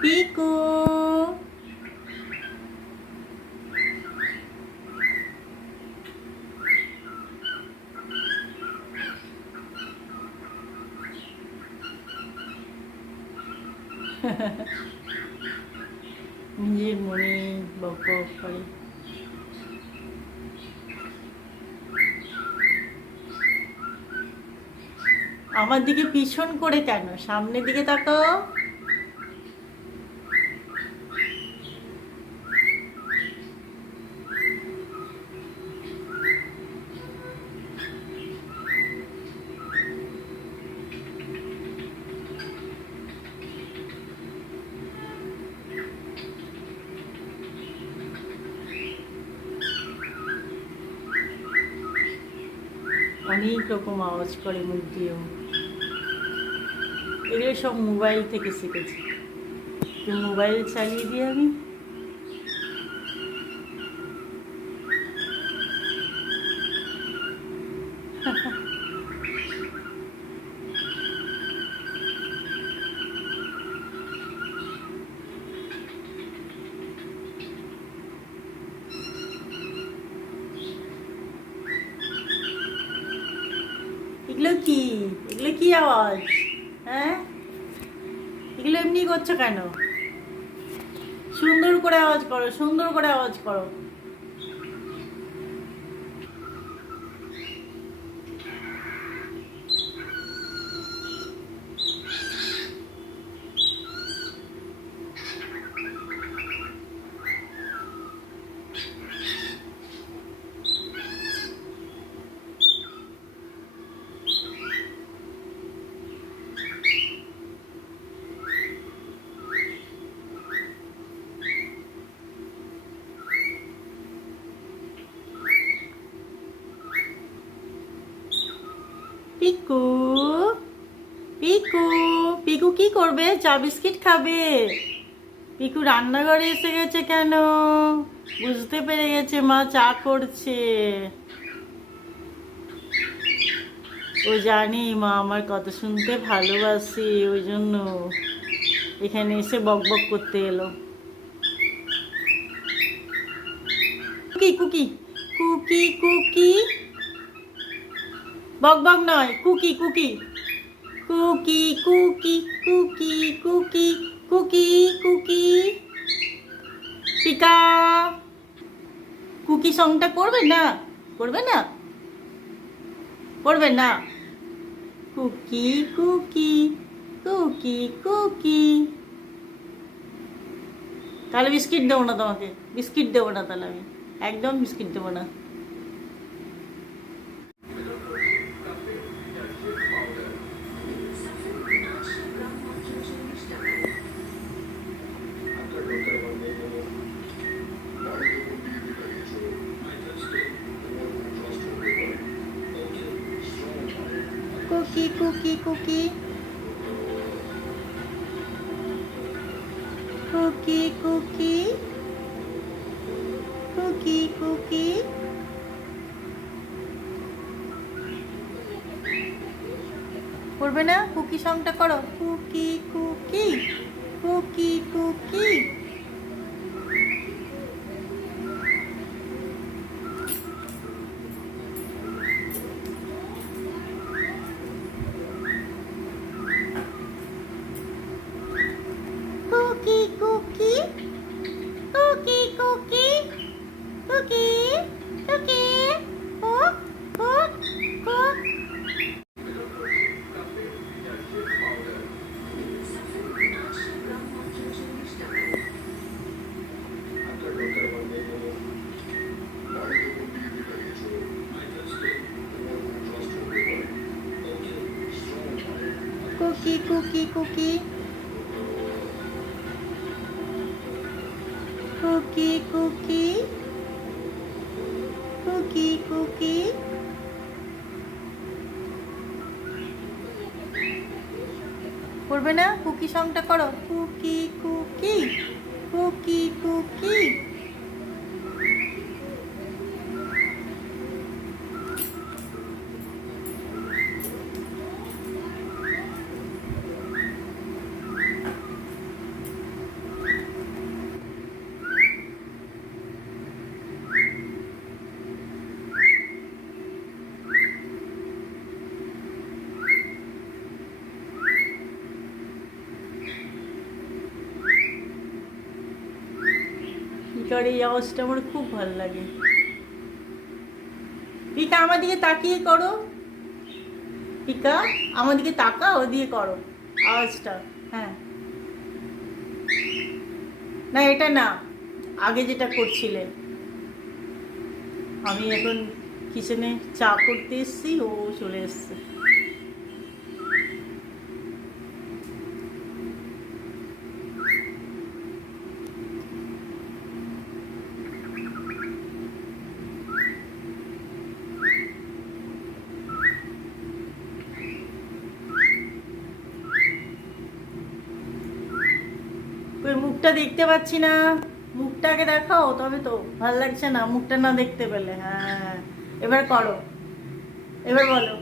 পিকু নিজের মনে বক বক করে। আমার দিকে পিছন করে কেন? সামনের দিকে তাকাও। অনেক রকম আওয়াজ করে মুখ দিয়েও। এগুলো সব মোবাইল থেকে শিখেছি। মোবাইল চালিয়ে দিই আমি। এগুলো কি? এগুলো কি আওয়াজ? হ্যাঁ, এগুলো এমনি করছো কেন? সুন্দর করে আওয়াজ করো, সুন্দর করে আওয়াজ করো। পিকু পিকু পিকু কি করবে? চা বিস্কিট খাবে? পিকু রান্নাঘরে এসে গেছে কেন? বুঝতে পেরে গেছে মা চা করছে। ও জানি মা আমার কথা শুনতে ভালোবাসে, ওই জন্য এখানে এসে বক বক করতে এলো। কুকি কুকি কুকি কুকি, বক বক নয়, কুকি cookie cookie cookie cookie cookie cookie কুকি। পিকা কুকি সংটা করবে না? করবে না? করবে না? কুকি কুকি কুকি কুকি। তাহলে বিস্কিট দেবো না তোমাকে, বিস্কিট দেবো না, তাহলে আমি একদম বিস্কিট দেবো না। Cookie cookie cookie cookie cookie cookie Cookie. করবে না? কুকি সংটা করো, Cookie cookie cookie cookie. Cookie cookie cookie cookie cookie Cookie কুক কুক কুক। Cookie cookie cookie cookie cookie cookie Cookie. করবে না? কুকি সংটা করো, কুকি কুকি কুকি কুকি। করে, এই আওয়াজটা আমার খুব ভালো লাগে। পিকা আমার দিকে তাকিয়ে করো, পিকা আমার দিকে তাকাও, দিয়ে করো আওয়াজটা। হ্যাঁ, না এটা না, আগে যেটা করছিলে। আমি এখন কিচেনে চা করতে এসছি, ও চলে এসছে। ওই মুখটা দেখতে পাচ্ছি না, মুখটাকে দেখাও, তবে তো ভাল লাগছে না মুখটা না দেখতে পেলে। হ্যাঁ, এবার করো, এবার বলো।